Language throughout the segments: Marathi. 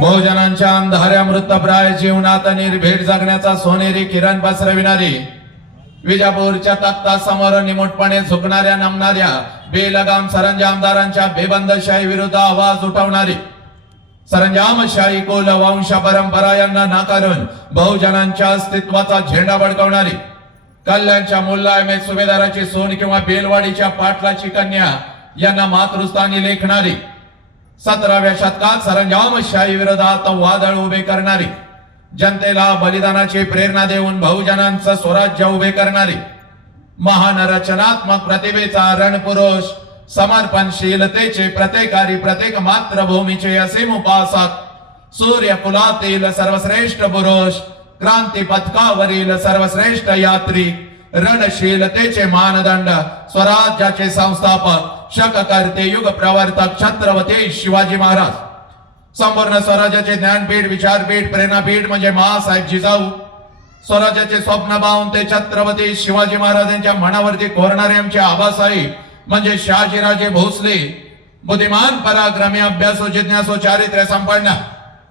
बहुजनांच्या अंधाऱ्या मृतप्राय जीवनात निर्भीड जगण्याचा सोनेरी किरण पसरविणारी विजापूरच्या तख्ता समोर निमूटपणे झुकणाऱ्या नमणाऱ्या बेलगाम सरंजामदारांच्या बेबंदशाही विरुद्ध आवाज उठवणारी. सरंजामशाही कुल वंश परंपरा यांना नाकारून बहुजनांच्या अस्तित्वाचा झेंडा बडकवणारी कल्याणच्या मुलायमे सुभेदाराची सोन किंवा बेलवाडीच्या पाटलाची कन्या यांना मातृस्थानी लेखणारी. सतराव्या शतकात सरंजामशाही विरोधात वादळ उभे करणारी जनतेला बलिदानाची प्रेरणा देऊन बहुजनांचं स्वराज्य उभे करणारी महान रचनात्मक प्रतिभेचा रणपुरुष समर्पणशीलतेचे प्रत्येकारी प्रत्येक मातृभूमीचे असीम उपासक सूर्यकुलातील सर्वश्रेष्ठ पुरुष क्रांती पथकावरील सर्वश्रेष्ठ यात्री रणशीलतेचे मानदंड स्वराज्याचे संस्थापक शककर्ते युग प्रवर्तक छत्रपती शिवाजी महाराज. संपूर्ण स्वराज्याचे ज्ञानपीठ विचारपीठ प्रेरणापीठ म्हणजे महासाहेब जिजाऊ. स्वराज्याचे स्वप्न पाहून ते छत्रपती शिवाजी महाराजांच्या मनावरती कोरणारे आमचे आबासाई म्हणजे शहाजीराजे भोसले. बुद्धिमान पराक्रमी अभ्यासो जिज्ञासो चारित्र्य संपन्न.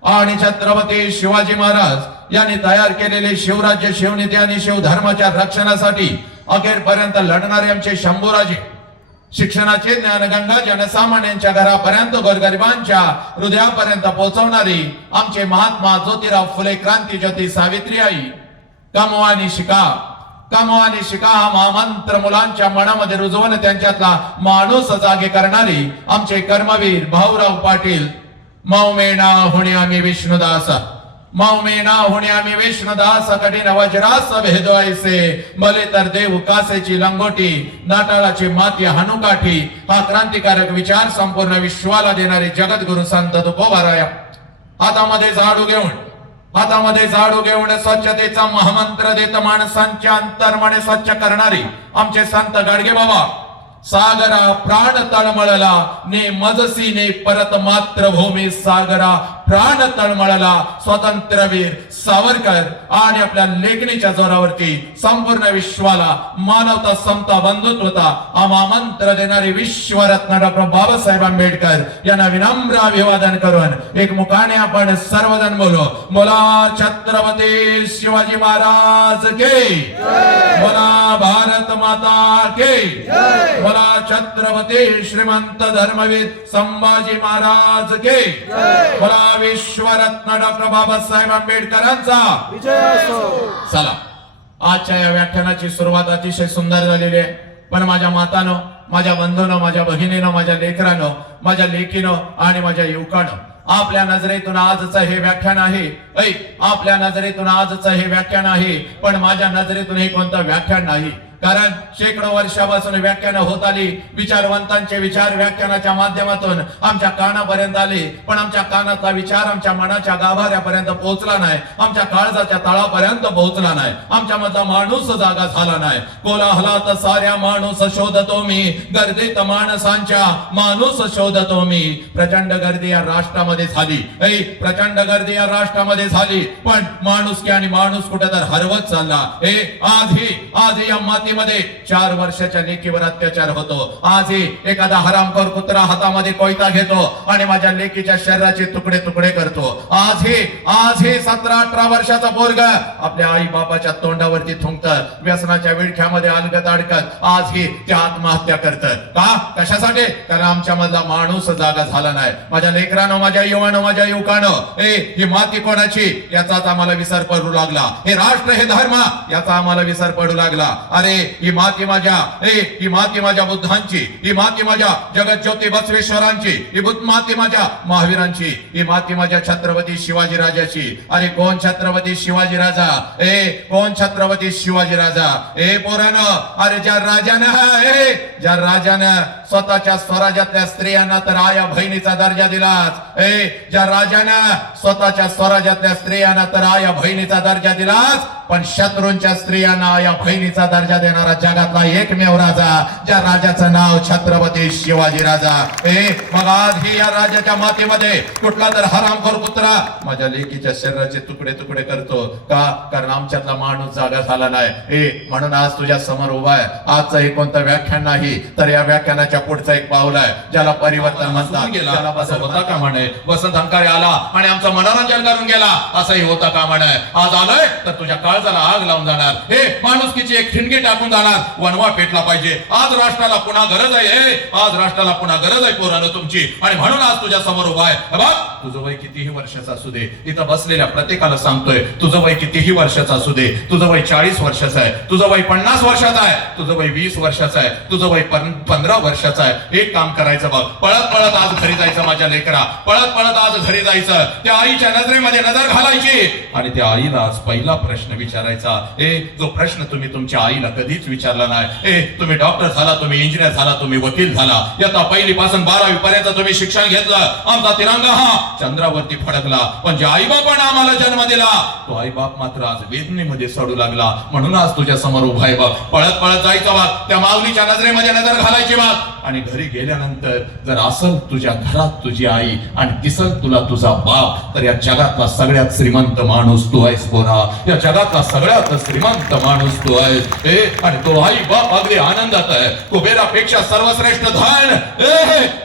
आणि छत्रपती शिवाजी महाराज यांनी तयार केलेले शिवराज्य शिवनीती आणि शिवधर्माच्या रक्षणासाठी अखेरपर्यंत लढणारे आमचे शंभूराजे. शिक्षणाचे ज्ञानगंगा जनसामान्यांच्या घरापर्यंत गोरगरिबांच्या हृदयापर्यंत पोहोचवणारी आमचे महात्मा ज्योतिराव फुले क्रांती ज्योती सावित्री आई कमवानी शिका कमवानी शिका हा महामंत्र मुलांच्या मनामध्ये रुजवून त्यांच्यातला माणूस जागे करणारी आमचे कर्मवीर भाऊराव पाटील. मौमेना होणे आम्ही विष्णुदास। मौमेना होणे आम्ही विष्णुदास कठीण वज्रास भेदवायचे भले तर देव कासेची लंगोटी नाटाळाची माती हनुकाठी हा क्रांतिकारक विचार संपूर्ण विश्वाला देणारे जगद्गुरु संत तुकोबाराया हातामध्ये झाडू घेऊन हातामध्ये झाडू घेऊन स्वच्छतेचा महामंत्र देत माणसांचे अंतर्मणे स्वच्छ करणारी आमचे संत गाडगे बाबा सागरा प्राण तळमळला ने मजसी ने परत मातृभूमी सागरा प्राण तळमळला स्वातंत्र्यवीर सावरकर आणि आपल्या लेखणीच्या जोरावरती संपूर्ण विश्वाला मानवता समता बंधुत्वता आमामंत्र देणारे विश्वरत्न डॉक्टर बाबासाहेब आंबेडकर यांना विनम्र अभिवादन करून एक मुखाने आपण सर्वजण बोलो. बोला छत्रपती शिवाजी महाराज के. बोला भारत माता के. बोला छत्रपती श्रीमंत धर्मवीर संभाजी महाराज के. बोला विश्वरत्न डॉक्टर बाबासाहेब आंबेडकरांचा. चला. आजच्या या व्याख्यानाची सुरुवात अतिशय सुंदर झालेली आहे. पण माझ्या मातानं माझ्या बंधूनं माझ्या बहिणीनं माझ्या लेकरानं माझ्या लेकीनं आणि माझ्या युवकानं आपल्या नजरेतून आजचं हे व्याख्यान आहे. ऐ आपल्या नजरेतून आजचं हे व्याख्यान आहे. पण माझ्या नजरेतून हे कोणतं व्याख्यान नाही. कारण शेकडो वर्षापासून व्याख्यानं होत आली. विचारवंतांचे विचार व्याख्यानाच्या माध्यमातून आमच्या कानापर्यंत आले. पण आमच्या कानाचा विचार आमच्या मनाच्या गाभाऱ्यापर्यंत पोहोचला नाही. आमच्या काळजाच्या तळापर्यंत पोहोचला नाही. आमच्या मधला माणूस जागा झाला नाही. कोलाहलात साऱ्या माणूस शोधतो मी. गर्दीत माणसांच्या माणूस शोधतो मी. प्रचंड गर्दी या राष्ट्रामध्ये झाली. प्रचंड गर्दी या राष्ट्रामध्ये झाली. पण माणूस आणि माणूस कुठे तर हरवत चालला. हे आधी आधी या मातीमध्ये चार वर्षाच्या लेकीवर अत्याचार होतो. आजही एखादा हरामखोर कुत्रा हातामध्ये कोयता घेतो आणि माझ्या लेकीच्या शरीराचे तुकडे तुकडे करतो. आजही आजही सतरा अठरा वर्षाचा पोरग आपल्या आई बापाच्या तोंडावरती थुंकत व्यसनाच्या विळख्यामध्ये अलगत अडकत आजही ते आत्महत्या करतात का? कशासाठी? कारण आमच्या मधला माणूस जागा झाला नाही. माझ्या लेकरानं माझ्या युवानं माझ्या युवकानं ए ही माती कोणाची? याचाच आम्हाला विसर पडू लागला. हे राष्ट्र हे धर्म याचा आम्हाला विसर पडू लागला. अरे ही माती माझ्या ही माती माझ्या बुद्धांची ही माती माझ्या जगज्योती बसवेश्वरांची ही बुद्ध माती माझ्या महावीरांची ही माती माझ्या छत्रपती शिवाजी राजाची. अरे कोण छत्रपती शिवाजी राजा? ए कोण छत्रपती शिवाजी राजा? ए पोरानं अरे ज्या राजानं ए ज्या राजानं स्वतःच्या स्वराज्यातल्या स्त्रियांना तर आया बहिणीचा दर्जा दिलाच. ए ज्या राजानं स्वतःच्या स्वराज्यातल्या स्त्रियांना तर आया बहिणीचा दर्जा दिलाच पण शत्रूंच्या स्त्रियांना आया बहिणीचा दर्जा देणारा जगातला एकमेव राजा ज्या राजाचं नाव छत्रपती शिवाजी राजा. ए मग आज ही या राजाच्या मातीमध्ये कुठला तर हरामखोर कुत्रा माझ्या लेकीच्या शरीराचे तुकडे तुकडे करतो. का? कारण आमच्यातला माणूस जागा झाला नाही. ए म्हणून आज तुझ्या समोर उभा आहे. आजचं हे कोणतं व्याख्यान नाही तर या व्याख्यानाच्या पुढचा एक पाऊल आहे ज्याला परिवर्तन म्हणतात. गेला. त्याला असं होता का म्हणे? वसंत अंकारे आला आणि आमचं मनोरंजन करून गेला. असंही होता का म्हणे? आज आलोय तर तुझ्या काळजाला आग लावून जाणार. हे माणुसकीची एक ठिणगी टाकून जाणार. वनवा पेटला पाहिजे. आज राष्ट्राला पुन्हा गरज आहे. आज राष्ट्राला पुन्हा गरज आहे पोरानं तुमची. आणि म्हणून आज तुझ्या समोर उभा आहे. हे तुझं वय कितीही वर्षाचं असू दे. इथं बसलेल्या प्रत्येकाला सांगतोय तुझं वय कितीही वर्षाचं असू दे. तुझं वय चाळीस वर्षाचं आहे. तुझं वय पन्नास वर्षाचं आहे. तुझं वय वीस वर्षाचं आहे. तुझं वय पंधरा वर्षाचं आहे. एक काम करायचं बघ. पळत पळत आज घरी जायचं माझ्या लेकरा. पळत पळत आज घरी जायचं. त्या आईच्या नजरेमध्ये नजर घालायची. आणि त्या आईला आज पहिला प्रश्न विचारायचा. ए जो प्रश्न तुम्ही तुमच्या आईला कधीच विचारला नाही. ए तुम्ही डॉक्टर झाला तुम्ही इंजिनियर झाला तुम्ही वकील झाला. यता पहिलीपासून बारावी पर्यंत तुम्ही शिक्षण घेतलं. आमचा तिरंगा हा चंद्रावरती फडकला. पण जे आईबापाने आम्हाला जन्म दिला तो आईबाप मात्र आज वेदनेमध्ये सडू लागला. म्हणून आज तुझ्या समोर उभा आहे बघ. पळत पळत जायचा बघ त्या माऊलीच्या नजरेमध्ये नजर घालायची बघ आणि घरी गेल्यानंतर जर असल तुझ्या घरात तुझी आई आणि दिसल तुला तुझा बाप तर या जगातला सगळ्यात श्रीमंत माणूस तू आहेस बोरा या जगातला सगळ्यात श्रीमंत माणूस तू आहेस. आणि तो आई बाप अगदी आनंदात आहे. कुबेरापेक्षा सर्वश्रेष्ठ धन.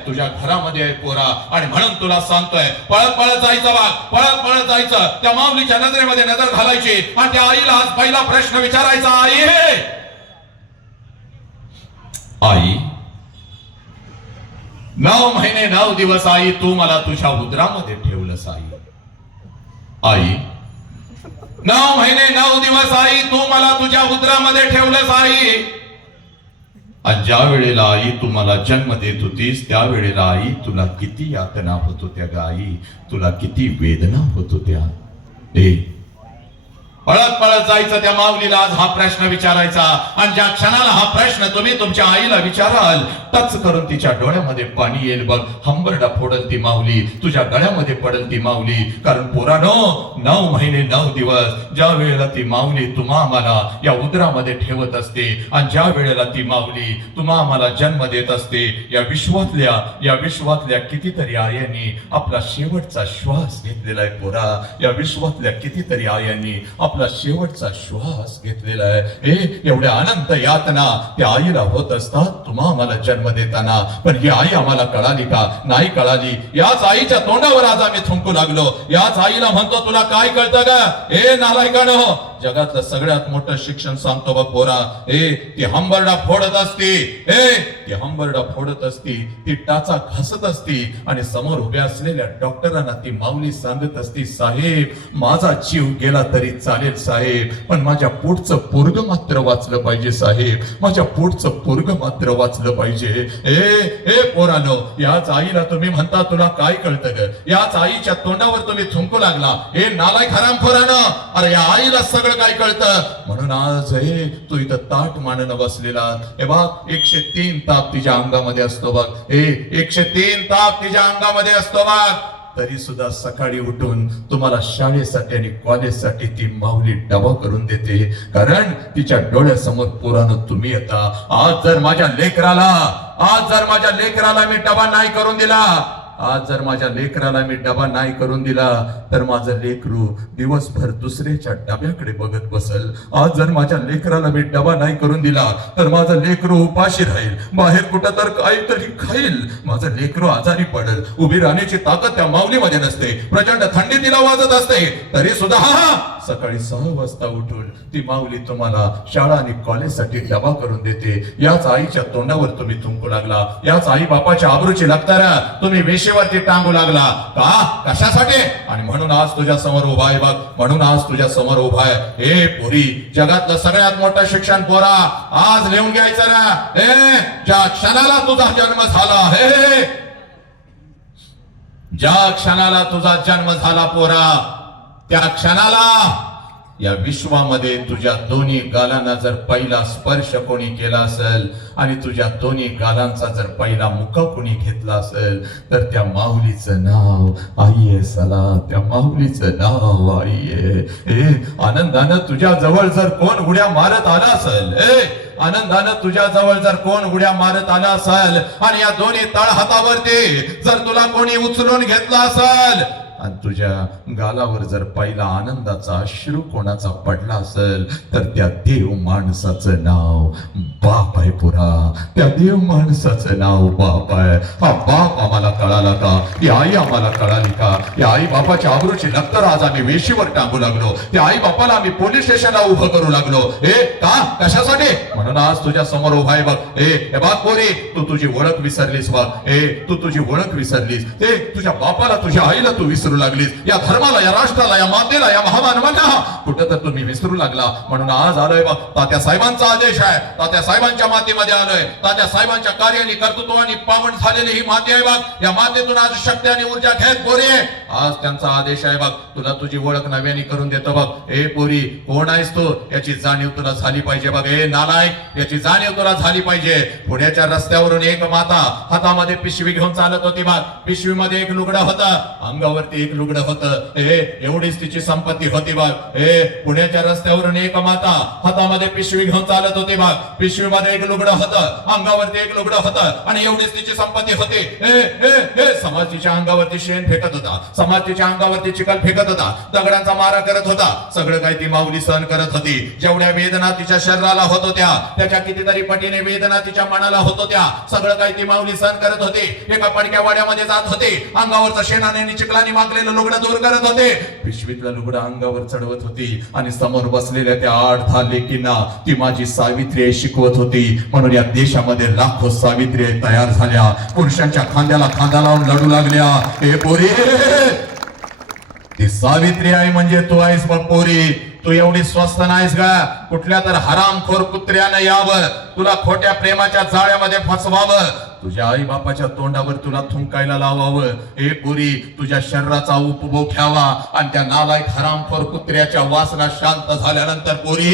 तुझ्या घरामध्ये आहे पोरा. आणि म्हणून तुला सांगतोय पळत पळत जायचं बाग पळत पळत जायचं. त्या माऊलीच्या नजरेमध्ये नजर घालायची. आणि त्या आईला आज पहिला प्रश्न विचारायचा आई आई नऊ महिने नऊ दिवस आई तू मला तुझ्या उदरामध्ये ठेवलंस आई. आई नऊ महिने नऊ दिवस आई तू मला तुझ्या उदरामध्ये ठेवलंस आई. आणि ज्या वेळेला आई तू मला जन्म देत होतीस त्या वेळेला आई तुला किती यातना होत होत्या ग आई? तुला किती वेदना होत होत्या. पळत पळत जायचं त्या माऊलीला आज हा प्रश्न विचारायचा. आणि ज्या क्षणाला हा प्रश्न तुम्ही तुमच्या आईला विचाराल टच करून तिच्या डोळ्यामध्ये पाणी येईल बघ. हंबरडा फोडल ती माऊली तुझ्या गळ्यामध्ये पडल ती माऊली. कारण पुराणो नऊ महिने नऊ दिवस ज्या वेळेला ती माऊली तुम्हा आम्हाला या उदरामध्ये ठेवत असते आणि ज्या वेळेला ती माऊली तुम्हा आम्हाला जन्म देत असते या विश्वातल्या या विश्वातल्या कितीतरी आयांनी आपला शेवटचा श्वास घेतलेला आहे पोरा. या विश्वातल्या कितीतरी आयांनी आपला शेवटचा श्वास घेतलेला आहे. ए एवढ्या अनंत यातना त्या आईला होत असतात तुम्हा आम्हाला जन्म देताना. पण ही आई आम्हाला कळाली का? नाही कळाली. याच आईच्या तोंडावर आज आम्ही थुंकू लागलो. याच आईला म्हणतो तुला काय कळतं का ए नालायकानो हो, जगातलं सगळ्यात मोठं शिक्षण सांगतो बा पोरा. ए ती हंबरडा फोडत असती. ए ती हंबरडा फोडत असती. ती टाचा घासत असती. आणि समोर उभ्या असलेल्या डॉक्टरांना ती माऊली सांगत असती साहेब माझा जीव गेला तरी चालेल साहेब. पण माझ्या पोटचं पोरग मात्र वाचलं पाहिजे साहेब. माझ्या पोटचं पोरग मात्र वाचलं पाहिजे. ए ए पोरानो याच आईला तुम्ही म्हणता तुला काय कळतं ग? याच आईच्या तोंडावर तुम्ही थुंकू लागला. हे नालाय खराम पोरानं अरे या आईला सगळं सगळं काय कळतं. म्हणून आज हे तू इथं ताट मांडणं बसलेला हे बघ एकशे तीन ताप तिच्या अंगामध्ये असतो बघ. हे एकशे तीन ताप तिच्या अंगामध्ये असतो बघ. तरी सुद्धा सकाळी उठून तुम्हाला शाळेसाठी आणि कॉलेजसाठी ती माऊली डबा करून देते. कारण तिच्या डोळ्यासमोर पोरानं तुम्ही येता. आज जर माझ्या लेकराला आज जर माझ्या लेकराला मी डबा नाही करून दिला आज जर माझ्या लेकराला मी डबा नाही करून दिला तर माझं लेकरू दिवसभर दुसऱ्याच्या डब्याकडे बघत बसल. आज जर माझ्या लेकराला मी डबा नाही करून दिला तर माझं लेकरू उपाशी राहील. बाहेर कुठं तर काहीतरी खाईल. माझं लेकरू आजारी पडेल. उभी राहण्याची ताकद त्या माऊलीमध्ये नसते. प्रचंड थंडी तिला वाजत असते. तरी सुद्धा हा सकाळी सहा वाजता उठून ती माऊली तुम्हाला शाळा आणि कॉलेजसाठी डबा करून देते. याच आईच्या तोंडावर तुम्ही थुंकू लागला. याच आई बापाच्या आबरूची लागताना तुम्ही वेशेवरती टांगू लागला. का? कशासाठी? आणि म्हणून आज तुझ्या समोर उभा आहे बघ. म्हणून आज तुझ्या समोर उभा आहे. हे पोरी जगातलं सगळ्यात मोठं शिक्षण पोरा आज लिहून घ्यायचं ना. ए ज्या क्षणाला तुझा जन्म झाला हे. ज्या क्षणाला तुझा जन्म झाला पोरा त्या क्षणाला या विश्वामध्ये तुझ्या दोन्ही गालांना जर पहिला स्पर्श कोणी केला असेल आणि तुझ्या दोन्ही गालांचा जर पहिला मुका कोणी घेतला असेल तर त्या माऊलीचं नाव आई सला त्या माऊलीचं नाव आई ए. आनंदानं तुझ्या जवळ जर कोण उड्या मारत आला असेल ए आनंदानं तुझ्या जवळ जर कोण उड्या मारत आला असेल आणि या दोन्ही तळ हातावरती जर तुला कोणी उचलून घेतला असेल आणि तुझ्या गालावर जर पहिला आनंदाचा अश्रू कोणाचा पडला असेल तर त्या देव माणसाचं नाव बाप आहे पुरा. त्या देव माणसाचं नाव बाप आहे. हा बाप आम्हाला कळाला का? ती आई आम्हाला कळाली का? या आई बापाच्या आबरूची नक्तर आज आम्ही वेशीवर टांगू लागलो. त्या आई बापाला आम्ही पोलीस स्टेशनला उभं करू लागलो. ए का? कशासाठी? म्हणून आज तुझ्या समोर उभा आहे बघ. ए हे बघ पोरी तू तुझी ओळख विसरलीस बघ. ए तू तुझी ओळख विसरलीस. ए तुझ्या बापाला तुझ्या आईला तू विसरू विसरू लागलीस या धर्माला या राष्ट्राला या मातेला या महामानवाला कुठं तर तुम्ही विसरू लागला. म्हणून आज आलोय बा तात्या साहेबांचा आदेश आहे. तात्या साहेबांच्या मातेमध्ये आलोय. तात्या साहेबांच्या कार्याने कर्तृत्वाने पावन झालेली ही माती आहे बाग या मातेतून आज शक्ती आणि ऊर्जा घेत पोरी आज त्यांचा आदेश आहे बाग तुला तुझी ओळख नव्याने करून देतो बाग ए पोरी कोण आहेस तू? याची जाणीव तुला झाली पाहिजे बाग ए नालायक याची जाणीव तुला झाली पाहिजे. पुण्याच्या रस्त्यावरून एक माता हातामध्ये पिशवी घेऊन चालत होती बाग पिशवीमध्ये एक लुगडा होता. अंगावरती एक लुगडं होतं. हे एवढीच तिची संपत्ती होती बाग हे पुण्याच्या रस्त्यावरून एक माता हातामध्ये पिशवी घेऊन चालत होती बाग पिशवीमध्ये एक लुगडं होतं. अंगावरती एक लुगडं होतं. आणि एवढीच तिची संपत्ती होती. ए ए ए समाज तिच्या अंगावरती शेण फेकत होता. समाज तिच्या अंगावरती चिकल फेकत होता. दगडांचा मारा करत होता. सगळं काही ती माऊली सहन करत होती. जेवढ्या वेदना तिच्या शरीराला होत होत्या त्याच्या कितीतरी पटीने वेदना तिच्या मनाला होत होत्या. सगळं काही ती माऊली सहन करत होती. एका पडक्या वाड्यामध्ये जात होते. अंगावरचा शेणाने चिकलाने मागलेलं लुगडं दूर करत होते. पिशवीतलं लुगडं अंगावर चढवत होती आणि समोर बसलेल्या त्या आठ दहा लेकींना ती माझी सावित्री शिकवत होती. म्हणून या देशामध्ये लाखो सावित्री तयार झाल्या. पुरुषांच्या खांद्याला खांदा लावून लढू लागल्या. हे पोरी! ती सावित्री आई म्हणजे तू आहेस बघ पोरी. तू एवढी स्वस्त नाहीस का कुठल्या तर हरामखोर कुत्र्यानं यावं. तुला खोट्या प्रेमाच्या जाळ्यामध्ये फसवावं. तुझ्या आई बापाच्या तोंडावर तुला थुंकायला लावावं. हे पुरी तुझ्या शरीराचा उपभोग घ्यावा आणि त्या नालायक हरामखोर कुत्र्याच्या वासना शांत झाल्यानंतर पोरी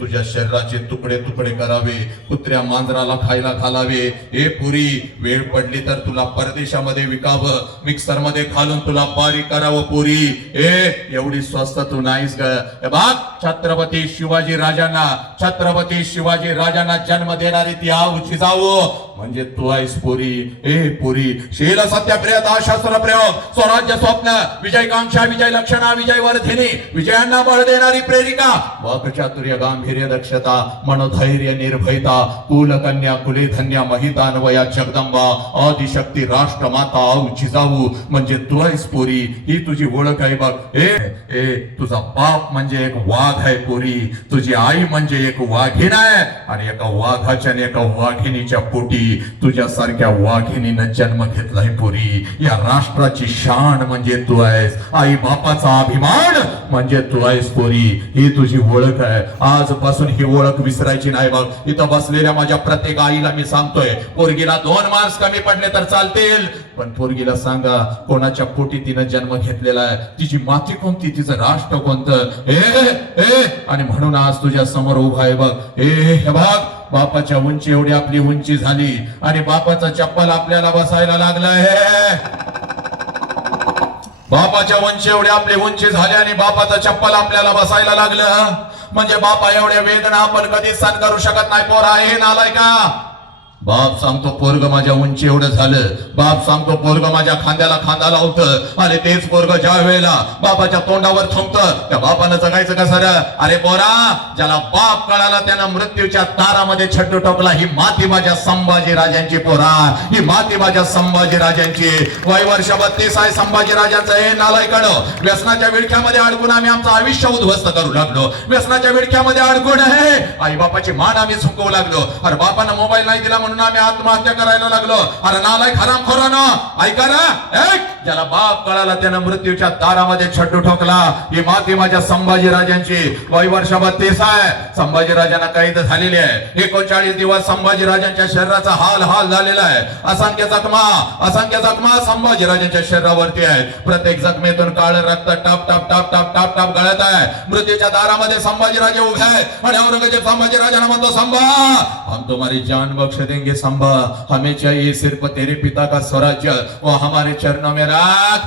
तुझ्या शरीराचे तुकडे तुकडे करावे कुत्र्या मांजराला खायला घालावे. हे पुरी वेळ पडली तर तुला परदेशामध्ये विकावं मिक्सरमध्ये घालून तुला बारीक करावं पुरी. ए एवढी स्वस्त तू नाहीस ग. बाग छत्रपती शिवाजी राजांना छत्रपती शिवाजी राजांना जन्म देणारी ती आऊ जिजाऊ म्हणजे तू आहेस पुरी ए पुरी। शील सत्यप्रिय दाशास्त्र प्रयोग स्वराज्य स्वप्न विजय कांक्षा विजय लक्षणा विजय वर्धिनी विजयांना बळ देणारी प्रेरिका वाक चातुर्य गांभीर्य दक्षता मनोधैर्य निर्भयता कुलकन्या कुलेधन्या महितान्वया जगदंबा आदिशक्ती राष्ट्रमाता औ जिजाऊ म्हणजे तू आहेस पुरी ही तुझी ओळख आहे बघ. ए ए तुझा बाप म्हणजे एक वाघ आहे पुरी तुझी आई म्हणजे एक वाघीण आहे आणि एका वाघाच्या आणि एका वाघिणीच्या पोटी तुझी तुझ्यासारख्या वाघिणीनं जन्म घेतलाय पुरी. या राष्ट्राची शान म्हणजे तू आहेस. आई बापाचा अभिमान म्हणजे तू आहेस पोरी. ही तुझी ओळख आहे. आजपासून ही ओळख विसरायची नाही बघ इथं बसलेल्या माझ्या प्रत्येक आईला मी सांगतोय पोरगीला दोन मार्क्स कमी पडले तर चालतील. पण पोरगीला सांगा कोणाच्या पोटी तिनं जन्म घेतलेला आहे? तिची माती कोणती? तिचं राष्ट्र कोणतं? ए आणि म्हणून आज तुझ्या समोर उभा आहे बघ. ए हे बघ. बापाच्या उंची एवढी आपली उंची झाली आणि बापाचा चप्पल आपल्याला बसायला लागलाय. बापाच्या उंची एवढी आपली उंची झाली आणि बापाचं चप्पल आपल्याला बसायला लागलं. म्हणजे बापा एवढ्या वेदना आपण कधीच सहन करू शकत नाही. पोर आहे नालाय का बाप सांगतो पोरग माझ्या उंची एवढं झालं. बाप सांगतो पोरग माझ्या खांद्याला खांदा लावतं आणि तेच पोरग ज्या वेळेला बापाच्या तोंडावर थुंकतं त्या बापानं जगायचं कसं रे? अरे बोरा ज्याला बाप कळाला त्यानं मृत्यूच्या तारामध्ये छड्डू टोकला ही माती माझ्या संभाजी राजांची पोरा. ही माती माझ्या संभाजी राजांची. वय वर्ष बत्तीस आहे संभाजी राजांचं हे नालायकड व्यसनाच्या विळख्यामध्ये अडकून आम्ही आमचं आयुष्य उद्ध्वस्त करू लागलो. व्यसनाच्या विळख्यामध्ये अडकून आहे आई बापाची मान आम्ही झुंकवू लागलो. अरे बापानं मोबाईल नाही दिला म्हणून आम्ही आत्महत्या करायला लागलो. अरे नालाय खराम खोरानं ऐका ना एक ज्याला बाप कळाला त्यानं मृत्यूच्या दारामध्ये छड्डू ठोकला. ही माती माझ्या संभाजीराजांची वय वर्ष बत्तीस आहे. संभाजी राजांना कैद झालेली आहे. एकोणचाळीस दिवस संभाजीराजांच्या शरीराचा हाल हाल झालेला आहे. असंख्य जखमा असंख्य जखमा संभाजी राजांच्या शरीरावरती आहे प्रत्येक जखमेतून काळ रक्त टप टप टप टप टप टप गळत आहे. मृत्यूच्या दारामध्ये संभाजीराजे उभे आहे आणि औरंगजेब संभाजी राजांना म्हणतो संभा हम तुम्हारी जान बक्ष देंगे. देंगे संभव हमें चाहिए सिर्फ तेरे पिता का स्वराज्य वो हमारे चरणों में राख।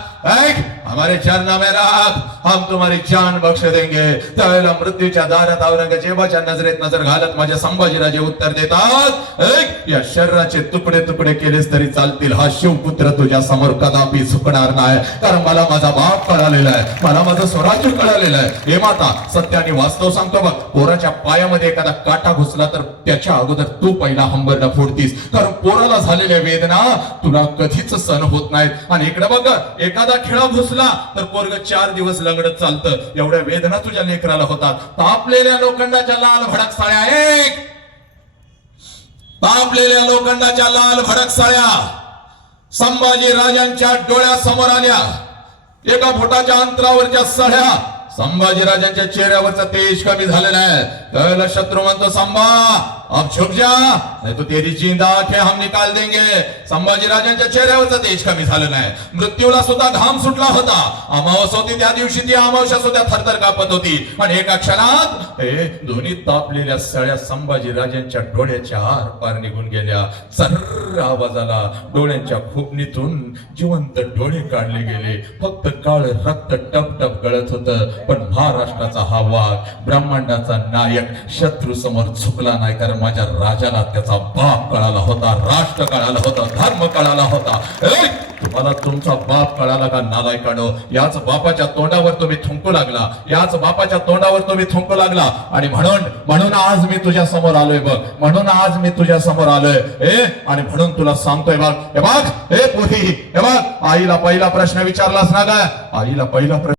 हमारे चरणों में राख। हम तुम्हारी जान बख्श देंगे। त्यावेळेला मृत्यूच्या दारात औरंगजेबाच्या नजरेत नजर घालत माझे संभाजीराजे उत्तर देतात। ऐक, या शरीराचे तुकडे तुकडे केलेस तरी चालतील. हा शिवपुत्र तुझ्या समोर कदापि झुकणार नाही. कारण मला माझा बाप कळालेला आहे. मला माझं स्वराज्य कळालेलं आहे. हे माता सत्याने वास्तव सांगतो बघ. पोराच्या पायामध्ये एखादा काटा घुसला तर त्याच्या अगोदर तू पहिला हंबरला फोड. फोडतीस कारण पोराला झालेल्या वेदना तुला कधीच सण होत नाहीत. आणि इकडे बघ एखादा खेळा घुसला तर पोरग चार दिवस लंगडत चालतं. एवढ्या वेदना तुझ्या लेकराला होतात. तापलेल्या लोखंडाच्या लाल भडक साळ्या एक. तापलेल्या लोखंडाच्या लाल भडक साळ्या संभाजी राजांच्या डोळ्यासमोर आल्या. एका फुटाच्या अंतरावरच्या सळ्या. संभाजी राजांच्या चेहऱ्यावरचा तेज कमी झालेला आहे. त्यावेळेला शत्रू म्हणतो संभा. अब छुप जा नाही तो तेरी जिंदा आंखें हम निकाल देंगे। संभाजी राजांच्या चेहऱ्यावरचा तेज कमी झालं नाही. मृत्यूला सुद्धा घाम सुटला होता. अमावस होती त्या दिवशी ती अमावस्या सुद्धा थरथर कापत होती. आणि एका क्षणात हे दोन्ही तापलेल्या सळ्या संभाजी राजांच्या डोळ्याच्या आर पार निघून गेल्या. चर्र आवाजाला डोळ्यांच्या खोपणीतून जिवंत डोळे काढले गेले. फक्त काळ रक्त टप टप गळत होत. पण महाराष्ट्राचा हा वाघ ब्रह्मांडाचा नायक शत्रू समोर झुकला नाही. कारण माझ्या राजाला त्याचा बाप कळाला होता राष्ट्र कळाला होता धर्म कळाला होता. तुम्हाला तुमचा बाप कळाला का नालायकानो? याच बापाच्या तोंडावर तुम्ही थुंकू लागला. याच बापाच्या तोंडावर तुम्ही थुंकू लागला. आणि म्हणून म्हणून आज मी तुझ्या समोर आलोय बघ. म्हणून आज मी तुझ्या समोर आलोय. ए आणि म्हणून तुला सांगतोय बघ. हे बघ. हे पोही हे बघ. आईला पहिला प्रश्न विचारलास ना काय आईला पहिला प्रश्न